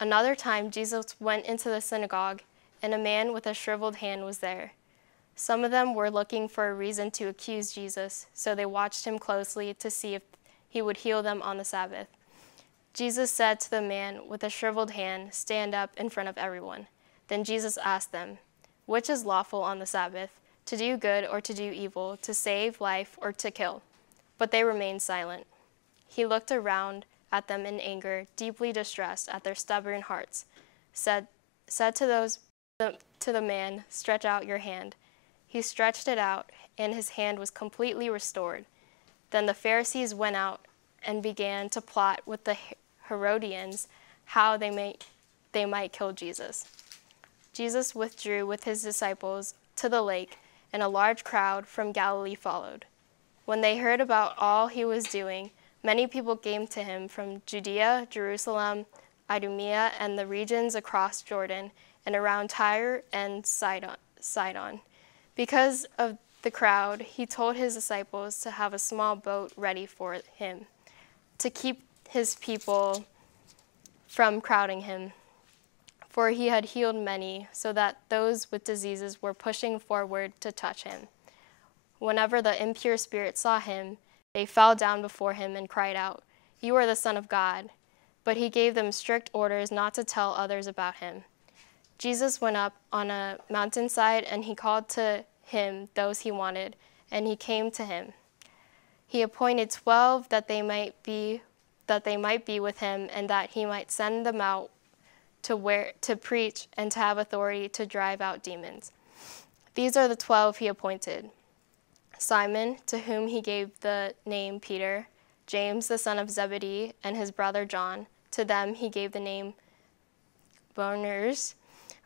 Another time, Jesus went into the synagogue, and a man with a shriveled hand was there. Some of them were looking for a reason to accuse Jesus, so they watched him closely to see if he would heal them on the Sabbath. Jesus said to the man with a shriveled hand, "Stand up in front of everyone." Then Jesus asked them, "Which is lawful on the Sabbath, to do good or to do evil, to save life or to kill?" But they remained silent. He looked around at them in anger, deeply distressed at their stubborn hearts, said to the man, "Stretch out your hand." He stretched it out, and his hand was completely restored. Then the Pharisees went out and began to plot with the Herodians how they might kill Jesus. Jesus withdrew with his disciples to the lake, and a large crowd from Galilee followed. When they heard about all he was doing, many people came to him from Judea, Jerusalem, Idumea, and the regions across Jordan, and around Tyre and Sidon. Because of the crowd, he told his disciples to have a small boat ready for him, to keep his people from crowding him. For he had healed many, so that those with diseases were pushing forward to touch him. Whenever the impure spirits saw him, they fell down before him and cried out, "You are the Son of God." But he gave them strict orders not to tell others about him. Jesus went up on a mountainside, and he called to him those he wanted, and he came to him. He appointed 12 that they might be with him, and that he might send them out to preach and to have authority to drive out demons. These are the 12 he appointed: Simon, to whom he gave the name Peter; James the son of Zebedee, and his brother John. To them he gave the name Boanerges,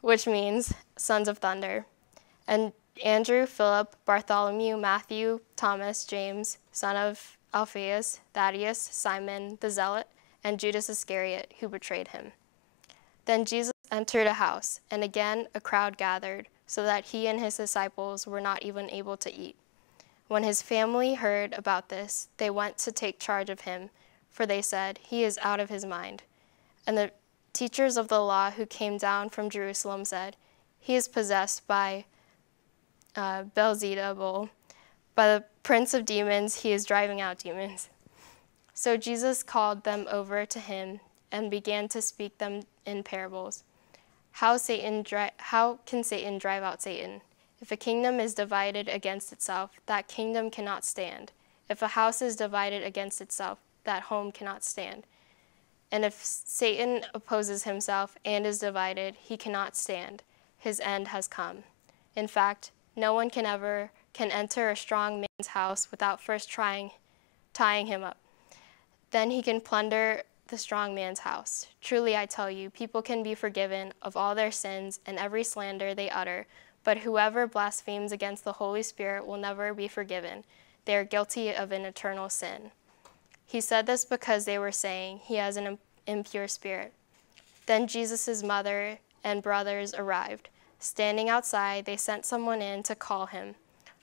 which means sons of thunder; and Andrew, Philip, Bartholomew, Matthew, Thomas, James, son of Alphaeus, Thaddeus, Simon the Zealot, and Judas Iscariot, who betrayed him. Then Jesus entered a house, and again a crowd gathered, so that he and his disciples were not even able to eat. When his family heard about this, they went to take charge of him, for they said, "He is out of his mind." And the teachers of the law who came down from Jerusalem said, "He is possessed by Beelzebul. By the prince of demons, he is driving out demons." So Jesus called them over to him and began to speak them in parables. How can Satan drive out Satan? If a kingdom is divided against itself, that kingdom cannot stand. If a house is divided against itself, that home cannot stand. And if Satan opposes himself and is divided, he cannot stand. His end has come. In fact, no one can enter a strong man's house without first tying him up. Then he can plunder the strong man's house. Truly I tell you, people can be forgiven of all their sins and every slander they utter, but whoever blasphemes against the Holy Spirit will never be forgiven. They are guilty of an eternal sin. He said this because they were saying, "He has an impure spirit." Then Jesus' mother and brothers arrived. Standing outside, they sent someone in to call him.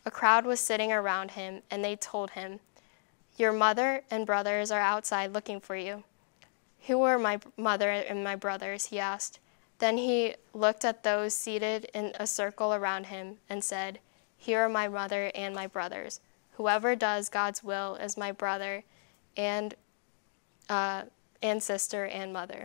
A crowd was sitting around him, and they told him, "Your mother and brothers are outside looking for you." "Who are my mother and my brothers?" he asked. Then he looked at those seated in a circle around him and said, "Here are my mother and my brothers. Whoever does God's will is my brother and sister and mother."